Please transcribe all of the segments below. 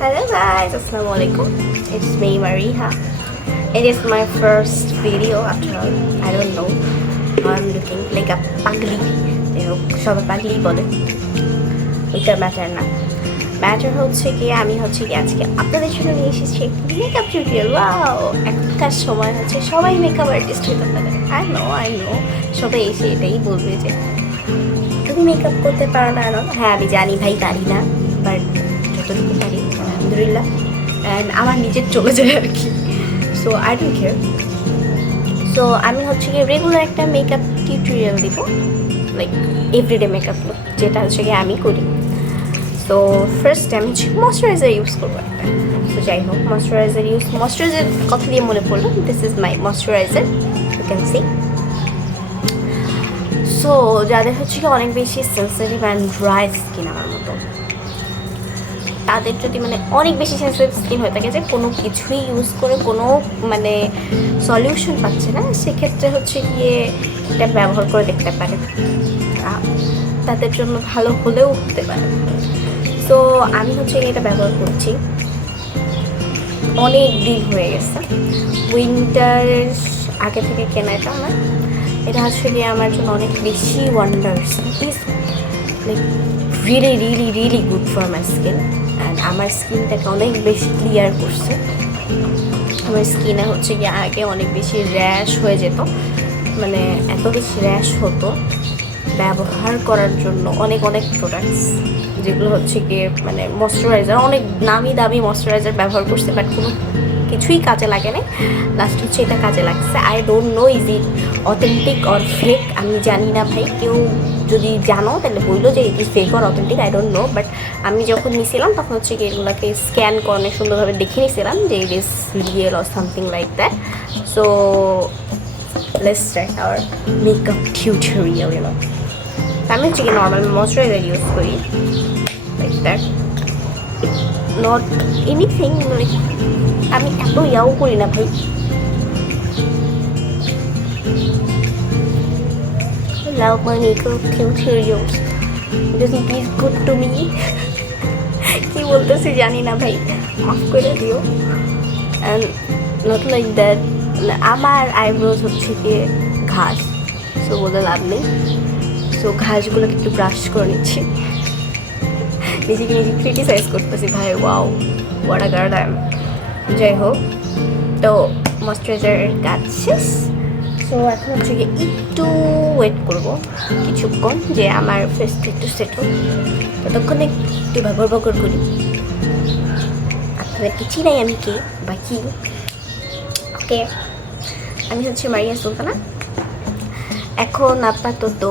Hello guys, Assalamualaikum. It's me Mariha. It is my first video after all. I don't know. I'm looking like a pagli. সবাই পাগলি বলে, ওইটার matter না। Matter হচ্ছে কি আমি আজকে আপনাদের জন্য নিয়ে এসেছি একটি মেকআপ টিউটোরিয়াল। ওয়াও, এখনকার সময় হচ্ছে সবাই মেকআপ আর্টিস্ট হতে পারে। আই নো সবাই এসে এটাই বলবে যে তুমি মেকআপ করতে পারো না। হ্যাঁ আমি জানি ভাই, পারি না, বাট যতটুকু পারি আলহামদুলিল্লাহ। অ্যান্ড আমার নিজের চলে যায় আর কি। So I don't care. So আমি রেগুলার একটা মেকআপ টিউটোরিয়াল দিব, লাইক এভরিডে মেকআপ লুক, যেটা আমি করি। সো ফার্স্ট আমি ময়শ্চারাইজার ইউজ করবো একটা। সো যাই হোক, ময়শ্চারাইজার কথা দিয়ে মনে পড়লো, this is my moisturiser, you can see. So যাদের অনেক বেশি সেন্সিটিভ অ্যান্ড ড্রাই স্কিন আমার মতো, তাদের যদি অনেক বেশি সেন্সিটিভ স্কিন হয়ে থাকে যে কোনো কিছুই ইউজ করে কোনো সলিউশন পাচ্ছে না, সেক্ষেত্রে গিয়ে এটা ব্যবহার করে দেখতে পারে, তাদের জন্য ভালো হলেও হতে পারে। সো আমি এটা ব্যবহার করছি অনেক দিন হয়ে গেছে, উইন্টার আগে থেকে কেনা। এটা আমার জন্য অনেক বেশি wonders, is like really good for my skin. And আমার স্কিনটাকে অনেক বেশি ক্লিয়ার করছে। আমার স্কিনে আগে অনেক বেশি র্যাশ হয়ে যেত, এত বেশি র্যাশ হতো ব্যবহার করার জন্য অনেক প্রোডাক্টস, যেগুলো ময়শ্চারাইজার, অনেক দামি ময়শ্চারাইজার ব্যবহার করছে, বাট কোনো কিছুই কাজে লাগে না। লাস্ট এটা কাজে লাগছে। I don't no is it authentic or fake, আমি জানি না ভাই। কেউ যদি জানো তাহলে বললো যে it is fake or authentic, I don't no. But আমি যখন নিয়েছিলাম তখন এগুলোকে স্ক্যান করে সুন্দরভাবে দেখে নিয়েছিলাম যে it is real or something like that. So let's start our makeup tutorial. আমি নর্মাল ময়শ্চারাইজার ইউজ করি, লাইক দ্যাট, নট এনিথিং। আমি এত ইয়াও করি না ভাই। Love my makeup tutorials because it is good to me. কি বলতেছি জানি না ভাই, মাফ করে দিও। অ্যান্ড নট লাইক দ্যাট, আমার আইব্রোজ কি ঘাস, সো বলে লাভ নেই। সো ঘাসগুলোকে একটু ব্রাশ করে নিচ্ছি, নিজেকে ক্রিটিসাইজ করতেছি ভাই। Wow, what a girl I am. যাই হোক, তো ময়শ্চারাইজারের কাজ শেষ। সো এখন একটু ওয়েট করবো কিছুক্ষণ, যে আমার ফেসটা একটু সেট হোক, ততক্ষণে একটু বকর করি। আপনাদেরকে চিনাই আমি কে বা কি। ওকে, আমি মারিয়া সুলতানা। এখন আপাতত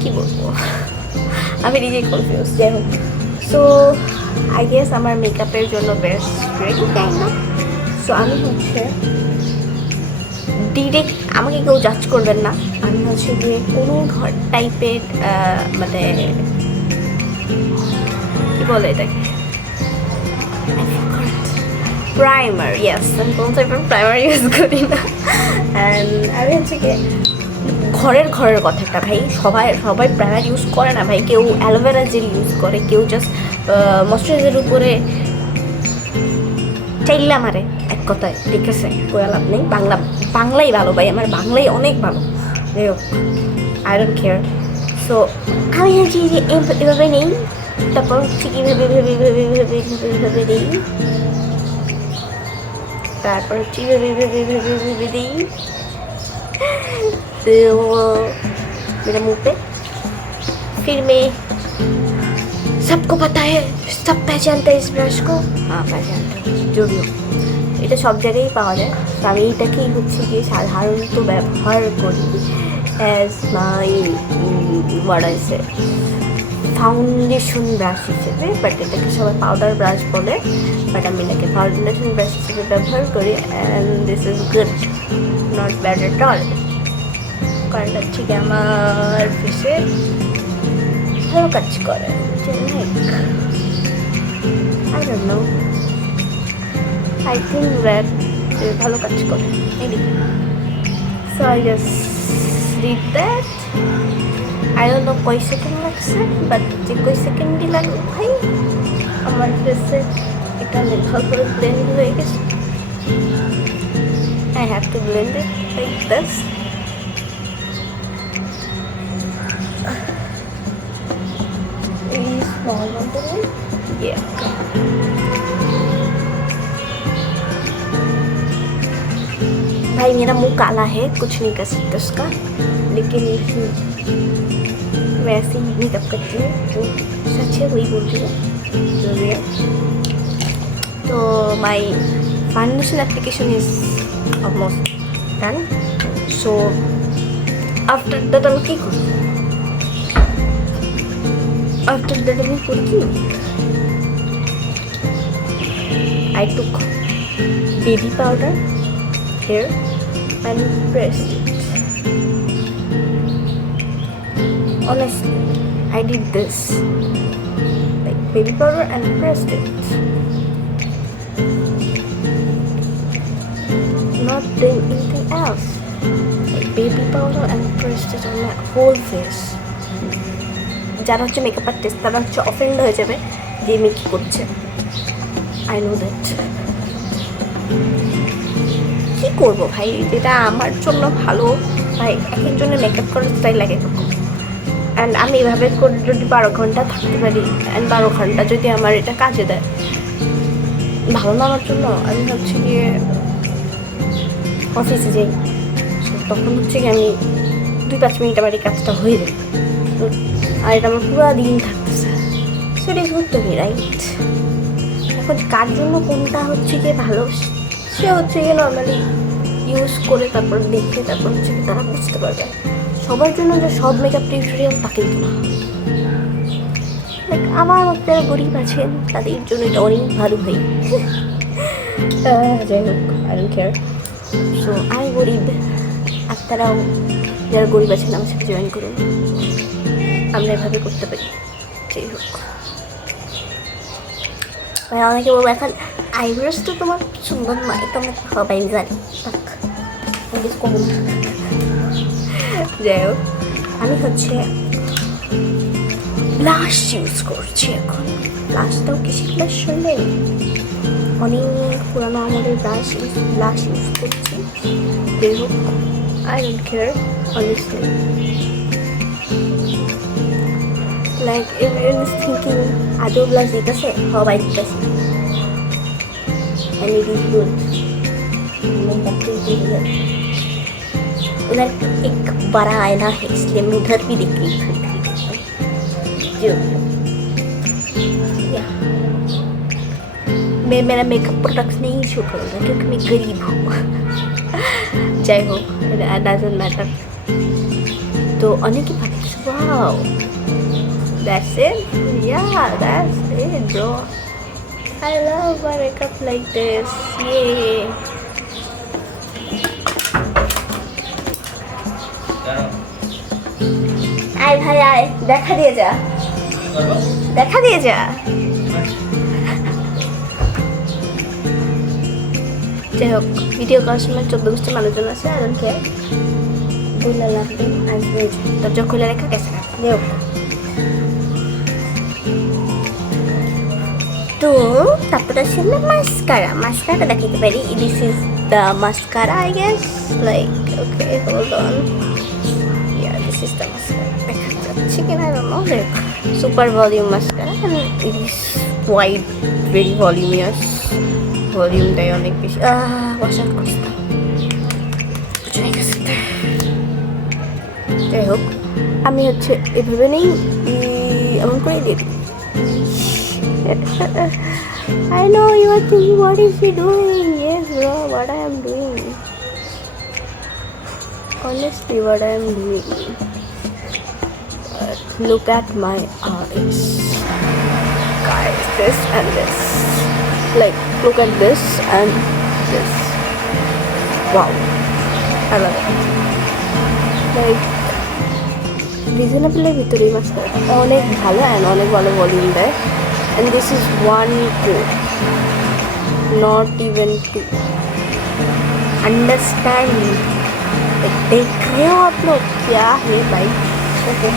কি বলবো, আমি নিজেই কনফিউজ। যাই হোক, সো আই গেস আমার মেকআপের জন্য বেস্ট রেডি তাই না। সো আমি ডিরেক্ট, আমাকে কেউ জাজ করবেন না, আমি গিয়ে কোনো টাইপের কি বলে এটাকে, প্রাইমার, ইয়েস, আমি কোনো টাইপের প্রাইমার ইউজ করি না। অ্যান্ড আমি গিয়ে ঘরের কথাটা ভাই, সবাই প্রাইমার ইউজ করে না ভাই। কেউ অ্যালোভেরা জেল ইউজ করে, কেউ জাস্ট ময়শ্চারাইজারের উপরে চাইল্লা মারে, এক কথায়। ঠিক আছে, কোয়া লাভ নেই। বাংলাই ভালো ভাই, আমার বাংলাই অনেক ভালো। যাই হোক, আই ডোন্ট কেয়ার। সো আমি এভাবে নেই, তারপর কীভাবে ভেবে দিই, তারপর ভেবে দিই। मेरे मुँह पे फिर मैं, सबको पता है, सब पहचानते हैं इस ब्रश को। हाँ पहचानते हैं, जो भी हो, এটা সব জায়গায় পাওয়া যায়। তো আমি এটাকেই গিয়ে সাধারণত ব্যবহার করি অ্যাজ মাই ওয়াটাইসে ফাউন্ডেশন ব্রাশ হিসেবে। বাট এটাকে সবাই পাউডার ব্রাশ বলে, বাট আমি এটাকে ফাউন্ডেশন ব্রাশ হিসেবে ব্যবহার করি। And this is good, not bad at all. কারণ আমার ফেসে ভালো কাজ করে, I don't no, I think that ভালো কাজ করে maybe. So I just did that. I don't no কয় সেকেন্ড লাগছে, বাট যে কয় সেকেন্ডই লাগবে ভাই আমার ফেসে এটা অনেক ভালো করে ব্লেন্ড হয়ে গেছে। I have to blend it like this. Really small one to me. Yeah. भाई मेरा मुंह काला है, कुछ नहीं कर सकते उसका, लेकिन मैं ऐसे ही मेकअप करती हूँ, जो सच है वही बोल रही हूँ, जो भी है। तो my foundation application is almost done. So after that আমি কি করি? आफ्टर दैट আমি করি কি? I took baby powder here and pressed it. Honestly, I did this, like baby powder and pressed it. Not doing anything else. Like baby powder and pressed it on my whole face. যারা হচ্ছে makeup artist তারা হচ্ছে offend হয়ে যাবে যে আমি কী করছে। I know that. কী করবো ভাই, যেটা আমার জন্য ভালো ভাই, এক একজনের মেকআপ করার স্টাইল এক এক রকম। অ্যান্ড আমি এভাবে করে যদি 12 ঘন্টা থাকতে পারি, অ্যান্ড 12 ঘন্টা যদি আমার এটা কাজে দেয়, ভালো না আমার জন্য। আমি ভাবছি গিয়ে অফিসে যাই, তখন হচ্ছে কি আমি 2-5 মিনিট আমার এই কাজটা হয়ে যায়, আর এটা আমার পুরো দিন থাকতেছে। So it is good to be right. এখন কার জন্য কোনটা হচ্ছে গিয়ে ভালো, সে হচ্ছে গিয়ে নর্মালি ইউজ করে তারপর দেখে তারপর হচ্ছে কি তারা বুঝতে পারবে। সবার জন্য যে সব মেকআপ টিউটোরিয়াল তা কিন্তু না। লাইক আমার মতো যারা গরিব আছেন তাদের জন্য এটা অনেক ভালো হয়। যাই হোক, আই ডোন্ট কেয়ার। সো আমি গরিব, আপনারাও যারা গরিব আছেন আমার সাথে জয়েন করুন, আমরা এভাবে করতে পারি। যাই হোক, অনেকে বলবো এখন আইব্রোস তো তোমার সুন্দর নয়, তো আমরা সবাই জানি, করবো না। যাই হোক, আমি হচ্ছে ব্লাশ ইউজ করছি এখন। ব্লাশটাও কিসের ব্লাশ শুনলেন? অনেক পুরানো আমলের ব্লাশ ইউজ করছি। যাই হোক, I don't care honestly. Like everyone is thinking আদৌ ব্লাশ দিতেছে, সবাই দিতেছে, and it is good. Makeup is good. उधर एक बड़ा आईना है इसलिए मैं उधर भी देख रही थी। मैं मेरा मेकअप प्रोडक्ट्स नहीं शो करूँगा क्योंकि मैं गरीब हूँ। যাই হোক, ডাজন্ট ম্যাটার। তো অনেকে ভাবছে wow that's it, yeah that's it bro, I love my makeup like this, yay. আয় ভাই আয়, দেখা দিয়ে যা, দেখা দিয়ে যা। যাই হোক, ভিডিও করার সময় 14 মানুষজন আছে, আর কে বইলা লাগবে আসবে, দরজা খুলে রেখা গেছে। যাই হোক, তো তারপরে আসলে মাস্কারা দেখাতে পারি। This is the mascara I guess, like okay hold on, yeah this is the mascara. দেখা যাচ্ছে কিনা I don't know. Super volume mascara, and it is wide, very voluminous, ভলিউমটাই অনেক বেশি। বসার কষ্ট। যাই হোক, আমি হচ্ছে এভাবে নেই, এমন করে দিয়ে দিই। I know you are thinking, what is she doing? Yes, bro, what I am doing. Honestly, what I am doing. Look at my eyes, guys. This and this. Like, look at this and this. Wow, I love it. Like, reasonable ভিতরে mascara অনেক ভালো and অনেক ভালো volume দেয়। And this is 1 2, not even 2. Understand me? Like, देख रहे हो आप लोग क्या है भाई? Okay.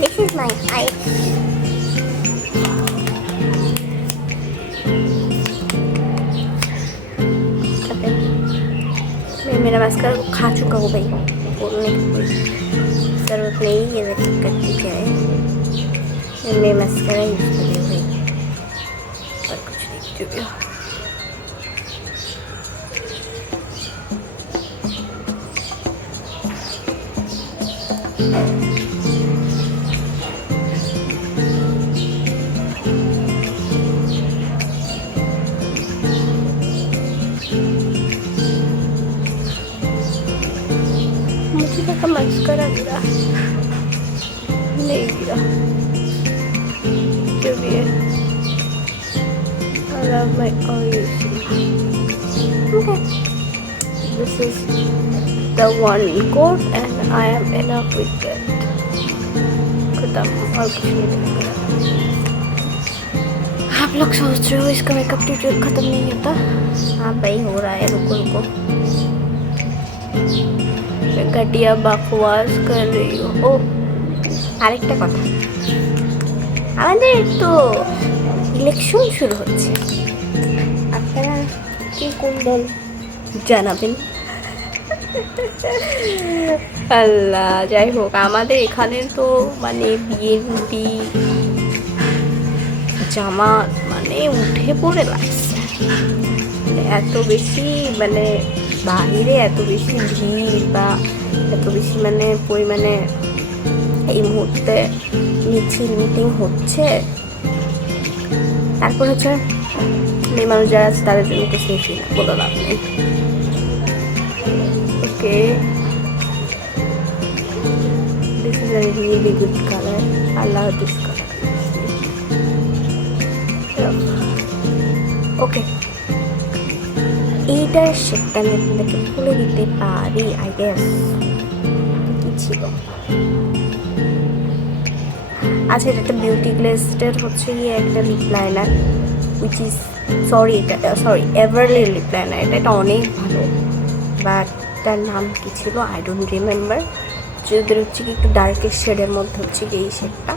This is my eyes. मैं मेरा मास्कारा को खा चुका हूँ भाई, बोलने की कोई ज़रूरत नहीं है। ये करती क्या है, मैं मास्कारा यूज़ कर रही हूँ भाई, और कुछ नहीं क्यों। मुझे लगा मस्करा गिरा, नहीं गिरा, जो भी है। I love my eyes. Okay, this is the one coat and I am enough with that. खत्म, और कुछ नहीं करना। आप लोग सोच रहे हो इसका मेकअप ट्यूटोरियल खत्म नहीं होता? हाँ भाई हो रहा है, रुको रुको। घटिया बकवास कर रही हो। ও আরেকটা কথা, আমাদের তো ইলেকশন শুরু হচ্ছে, আপনারা কি কোন দল জানাবেন? আল্লাহ, যাই হোক, আমাদের এখানে তো মানে বিএনপি জামাত মানে উঠে পড়ে লাগছে, এত বেশি মানে বাইরে এত বেশি ভিড় বা এত বেশি মানে পরিমাণে এই মুহূর্তে মিছিল মিটিং হচ্ছে। তারপর হচ্ছে মেয়ে মানুষ যারা আছে তাদের জন্য তো সেফই না, বলে লাভ নেই। Okay, this is a really good colour, I love this colour. Okay, এইটার শেপটা আমি আপনাদেরকে বলে দিতে পারি, আই গেস কি ছিল। আচ্ছা, এটা একটা বিউটি গ্লেজের হচ্ছে গিয়ে একটা lip liner, which is Everly lip liner. এটা অনেক ভালো, বাট তার নাম কি ছিল আই ডোন্ট রিমেম্বার। যদি হচ্ছে কি একটু ডার্কের শেডের মধ্যে হচ্ছে কি এই শেডটা,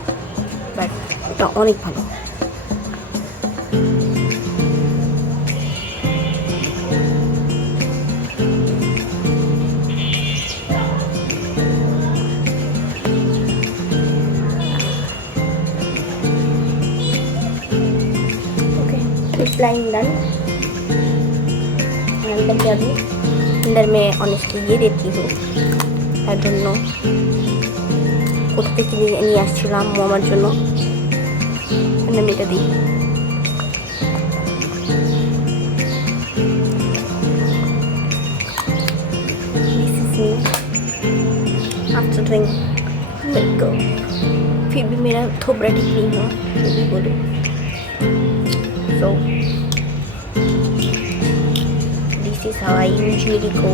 বাট এটা অনেক ভালো। Applying done, अंदर क्या भी अंदर मैं ऑनेस्टली ये देती हूँ, आई डोंट नो কোথা থেকে নিয়ে আসছিলাম আমার জন্য, আমি এটা দিই। This is me after doing makeup, फिर भी मेरा थोबड़ा ठीक नहीं हुआ, फिर भी बोलो। So this is how I usually go.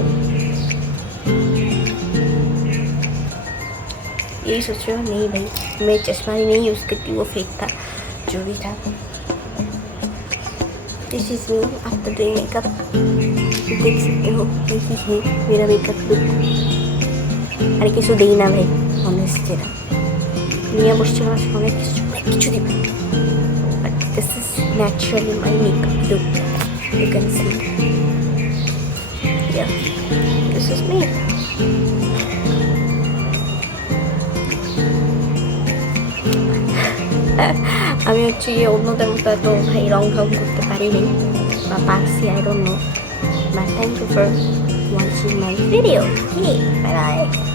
यही सोच रहे हो? नहीं भाई, मैं चश्मा ही नहीं यूज़ करती, वो फेक था, जो भी था। This is me after doing makeup. देख सकते हो यही है मेरा मेकअप लुक। अरे কিছু দেই না ভাই, অনেস্ট যেটা নিয়ে বসছিল আমার ফোনে কিছু দিবে। This is naturally my makeup look, you can see. Yeah, this is me. আমি হচ্ছে অন্যদের মতো এত ভাই রং ঢং করতে পারিনি বা পারছি, I don't know, but thank you for watching my video. Okay, bye bye.